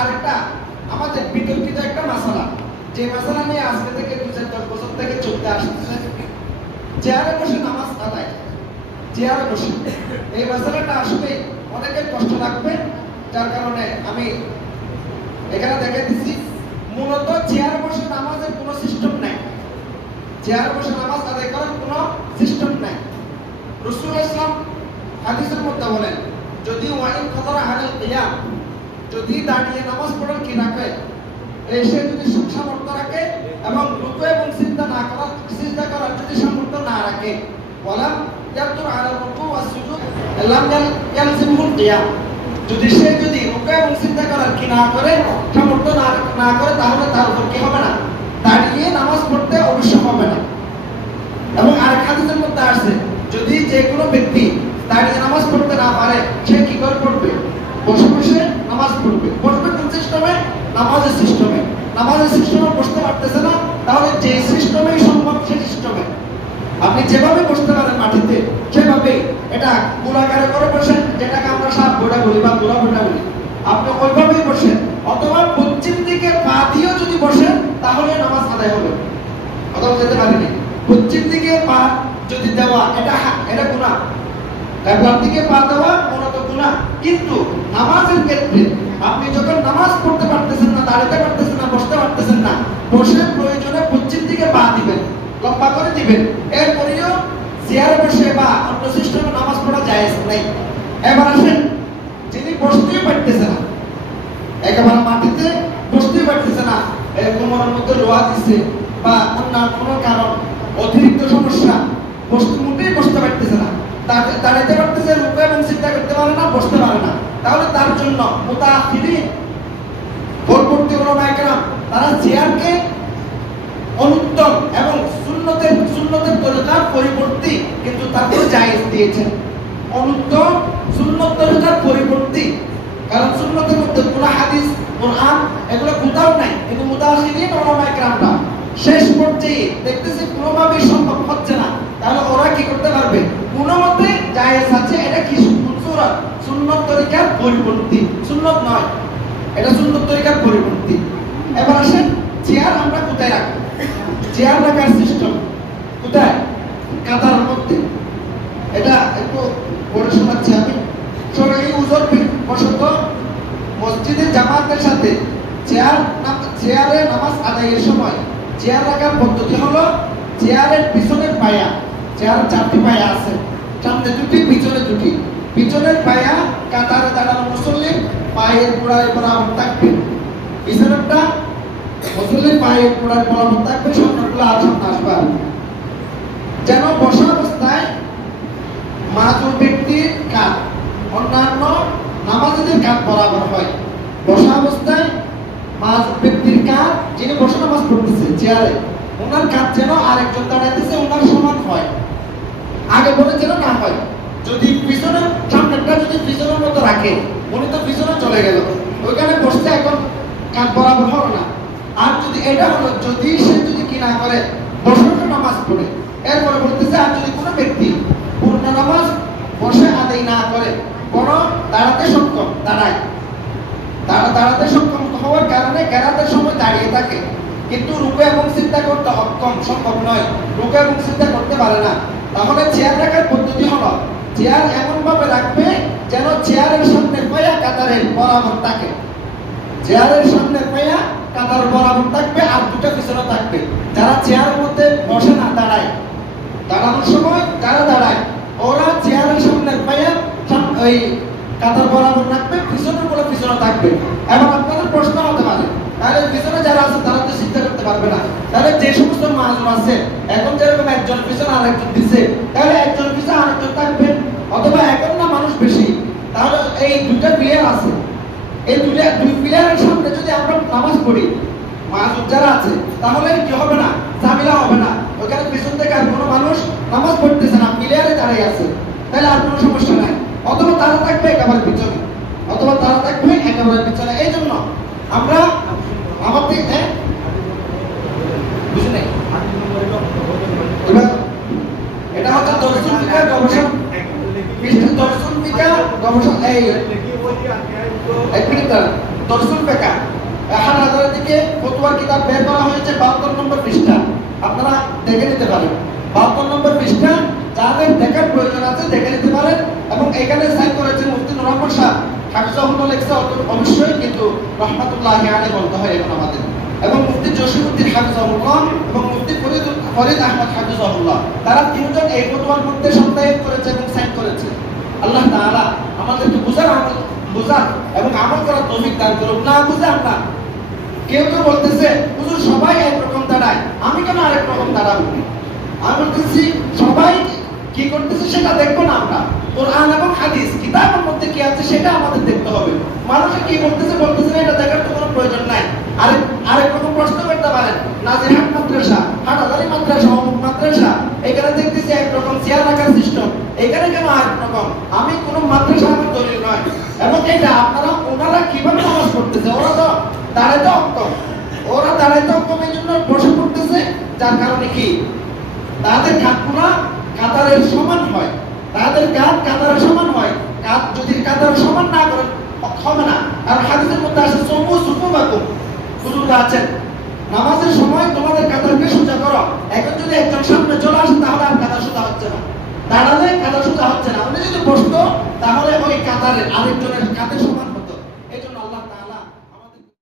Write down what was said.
আরেকটা আমাদের বিতর্কিত একটা মাসালা, যে মাসালা নিয়ে আজকে থেকে 2-4 বছর থেকে চলতে আসছে, চেয়ারে বসে নামাজ আদায়, চেয়ারে বসে। এই মাসালাটা আসলে অনেকের কষ্ট লাগবে, যার কারণে আমি এখানে দেখে দিচ্ছি। মূলত চেয়ারে বসে নামাজের কোনো সিস্টেম নাই, চেয়ারে বসে নামাজ আদায় করার কোনো সিস্টেম নাই। রাসূল ইসলাম হাদিসের মধ্যে বলেন, যদি ওয়াইন কদরা আলাল কিয়াম, যদি দাঁড়িয়ে নামাজ পড়ার কি রাখে, সে যদি সামর্থ্য রাখে এবং রুকু এবং সিজদা করার যদি সামর্থ্য না রাখে, ওয়ালা ইয়াতুর আলা রুকু ওয়াস সুজুদ লাম ইয়ালজিমুল কিয়াম, যদি রুকু এবং সিজদা করার কি না করে, সামর্থ্য না করে, তাহলে তার উপর কি হবে না, দাঁড়িয়ে নামাজ পড়তে অবশ্যই হবে না। এবং আরেক হাদিসের মধ্যে আছে, যদি যে কোনো ব্যক্তি দাঁড়িয়ে নামাজ পড়তে না পারে, সে কি করে পড়বে, বসে বসে নামাজ পড়বে। বসবে কোন সিস্টেমে, নামাজের সিস্টেমে। নামাজের সিস্টেমে বসতে পারতেছে না, তাহলে যে সিস্টেমেই সম্ভব সেই সিস্টেমে আপনি যেভাবে বসতে পারেন মাটিতে, সেভাবে এটা গোলাকারে করে বসেন, যেটাকে আমরা সাপ গোটা বলি বা গোলা গোটা বলি, আপনি ওইভাবেই বসেন। অথবা পশ্চিম দিকে পা দিয়েও যদি বসেন, তাহলে নামাজ আদায় হবে। অথবা যেতে পারেনি, পশ্চিম দিকে পা যদি দেওয়া, এটা গুনাহ। কিবলার দিকে পা দেওয়া মূলত গুনাহ। কিন্তু নামাজের ক্ষেত্রে আপনি যখন নামাজ পড়তে পারতেছেন না, দাঁড়াতে পারতেছেন না, বসতে পারতেছেন না, বসে প্রয়োজনে পশ্চিম দিকে পা দিবেন, লম্বা করে দিবেন। এরপরেও চেয়ারে বসে বা অন্য সিস্টেমে নামাজ পড়া জায়েজ নাই। এবার আসেন, যিনি বসতেই পারতেছে না, একেবারে মাটিতে বসতেই পারতেছে না, কোমরের মধ্যে লোহা দিচ্ছে বা অন্যান্য কোনো কারণ, অতিরিক্ত সমস্যা, মোটেই বসতে পারতেছে না, দাঁড়াতে পারতেছে, রুকু এবং সিজদা করতে পারে না, বসতে পারে না, তাহলে তার জন্য মুতাআখিরিন, পরবর্তী উলামায়ে কেরাম, তারা চেয়ারকে অনুত্তম এবং সুন্নতের তরিকার পরিবর্তী কিন্তু তারপরে জায়েজ দিয়েছেন। অনুত্তম সুন্নত তরিকার পরিবর্তী, কারণ সুন্নতের মধ্যে কোন হাদিস, কোরআন এগুলো কোথাও নাই। কিন্তু মুতাআখিরিন উলামায়ে কেরামরা শেষ পর্যায়ে দেখতেছে কোনোভাবেই সম্ভব হচ্ছে না, তাহলে ওরা কি করতে পারবে, কোনো মতে জায়েজ আছে, এটা কি সুন্নত তরিকার পরিবর্তী, সুন্নত নয়, এটা সুন্নত তরিকার পরিবর্তী। এবার আসেন, চেয়ার আমরা কোথায় রাখবো? চেয়ার রাখার সিস্টেম কোথায়? কাতার মধ্যে। এটা একটু পড়ে শোনাচ্ছি আমি। শরঈ উযর বশত মসজিদে জামাতের সাথে চেয়ারে নামাজ আদায়ের সময় চেয়ার রাখার পদ্ধতি হলো, চেয়ারের পিছনের পায়া, চেয়ারের 4টি পায়া আছে, সামনে 2টি, পিছনে 2টি। পিছনের পায়া কাতারে দাঁড়ানো মুসল্লির পায়ের গোড়ায় বরাবর থাকবে, পিছনেরটা মুসল্লির পায়ের গোড়ায় বরাবর থাকবে, সামনেগুলো আর সামনে আসবে। যেন বসা অবস্থায় মাজুর ব্যক্তির কাঁধ অন্যান্য নামাজীদের কাঁধ বরাবর হয়। বসা অবস্থায় মাজুর ব্যক্তির কাঁধ, যিনি বসে নামাজ পড়তেছে চেয়ারে, ওনার কাঁধ যেন আরেকজন দাঁড়াইতেছে ওনার সমান হয়, আগে বলে যেন না হয়। যদি পিছনের সামনেরটা যদি পিছনের মতো রাখে, উনি তো পিছনে চলে গেল, ওইখানে বসতে এখন কাঁধ বরাবর হলো না। আর যদি এটা হলো, যদি সে যদি কি না করে, বসে নামাজ পড়ে, এরপরে বলতেছে, আর যদি কোনো ব্যক্তি পূর্ণ নামাজ বসে আদায় না করে, বরং দাঁড়াতে সক্ষম, দাঁড়াতে সক্ষম হওয়ার কারণে কেরাতের সময় দাঁড়িয়ে থাকে, কিন্তু রুকু এবং সিজদা করতে অক্ষম, সম্ভব নয়, রুকু এবং সিজদা করতে পারে না, তাহলে চেয়ার রাখার পদ্ধতি হলো, চেয়ার এমন ভাবে রাখবে যেন চেয়ারের সামনে পায়া কাতারের বরাবর থাকে, চেয়ারের সামনে পায়া কাতার বরাবর থাকবে, আর 2টা পিছনে থাকবে। যারা চেয়ারের মধ্যে বসে না, দাঁড়ানোর সময় যারা দাঁড়ায়, ওরা চেয়ারের সামনে পায়া ওই কাতার বরাবর থাকবে, পিছনের গুলো পিছনে থাকবে। এবং আপনাদের প্রশ্ন হতে পারে, তাহলে পিছনে যারা আছে তারা তো সিজদা করতে পারবে না, তাহলে যে সমস্ত মাজুর আছে, এখন যেরকম একজন পিছনে আরেকজন দিছে, তাহলে একজন পিছনে আরেকজন থাকবে। অথবা এখন না মানুষ বেশি, তাহলে এই 2টা পিলার আছে, এই 2 পিলারের সামনে যদি আমরা নামাজ পড়ি, মাজুর যারা আছে, তাহলে কি হবে না, ঝামেলা হবে না। ওখানে পিছন থেকে আর কোনো মানুষ নামাজ পড়তেছে না, পিলারে দাঁড়িয়ে আছে, তাহলে আর কোনো সমস্যা নাই। অথবা তারা থাকবে একেবারে পিছনে, এই জন্য আমরা আমাদের বুঝে নেই, এটা হচ্ছে দর্শন বিজ্ঞান গবেষণা, দর্শন বিজ্ঞান গবেষণা। এই এক মিনিট দরসুল ফিকহ 1000 দিকে ফতোয়ার কিতাব বের করা হয়েছে 72 নম্বর পৃষ্ঠা, আপনারা দেখে নিতে পারেন। 72 নম্বর পৃষ্ঠা, যাদের দেখার প্রয়োজন আছে দেখে নিতে পারেন। এবং এখানে সাইন করেছেন মুফতি নূর আহমদ শাহ হাফিজাহুল্লাহ, লেখছে অবশ্যই কিন্তু রহমাতুল্লাহি আলাইহি বলতে হয় এখন আমাদের। এবং মুফতি জসিমউদ্দিন হাফিজাহুল্লাহ এবং মুফতি ফরিদ আহমদ হাফিজাহুল্লাহ, তারা তিনজন এই ফতোয়ার মধ্যে সত্যায়িত করেছে এবং সাইন করেছে। আল্লাহ তাআলা আমাদেরকে বুঝার এবং আমল করার তৌফিক দান করুক। না বুঝে আমরা কেউ তো বলতেছে হুজুর সবাই একরকম দাঁড়ায়, আমি কেন আরেক রকম দাঁড়াবো? আমি বলতেছি সবাই কি করতেছে সেটা দেখবো না আমরা, কোরআন এবং হাদিস কিতাবের মধ্যে কি আছে সেটা আমাদের দেখতে হবে। মানুষে কি বলতেছে না এটা দেখার তো কোনো প্রয়োজন নাই। আরেক রকম প্রশ্ন করতে পারেন, নাজিরহাট মাদ্রাসা, হাটহাজারী মাদ্রাসা, অমুক মাদ্রাসা, এখানে দেখতেছি একরকম চেয়ার রাখার সিস্টেম, এখানে কেন আরেক রকম? আমি কোনো মাদ্রাসা আমার দলিল নয়। এবং এটা ওনারা কিভাবে নামাজ পড়তেছে, ওরা তো দাঁড়াইতে অক্ষম, এই জন্য বসে পড়তেছে, যার কারণে কি তাদের কাঁধগুলা কাতারের সমান হয়, তাদের কাঁধ কাতারের সমান হয়। কাঁধ যদি কাতারের সমান না করেন হবে না। আর হাদিসের মধ্যে আছে সবু সুফুবাকুম, হুজুররা আছেন নামাজের সময় তোমাদের কাতারকে সোজা করো। এখন যদি একজন সামনে চলে আসে তাহলে আর কাতার সোজা হচ্ছে না, দাঁড়ালে কাতার সোজা হচ্ছে না। উনি যদি বসতো তাহলে ওই কাতারের আরেকজনের কাঁধের সমান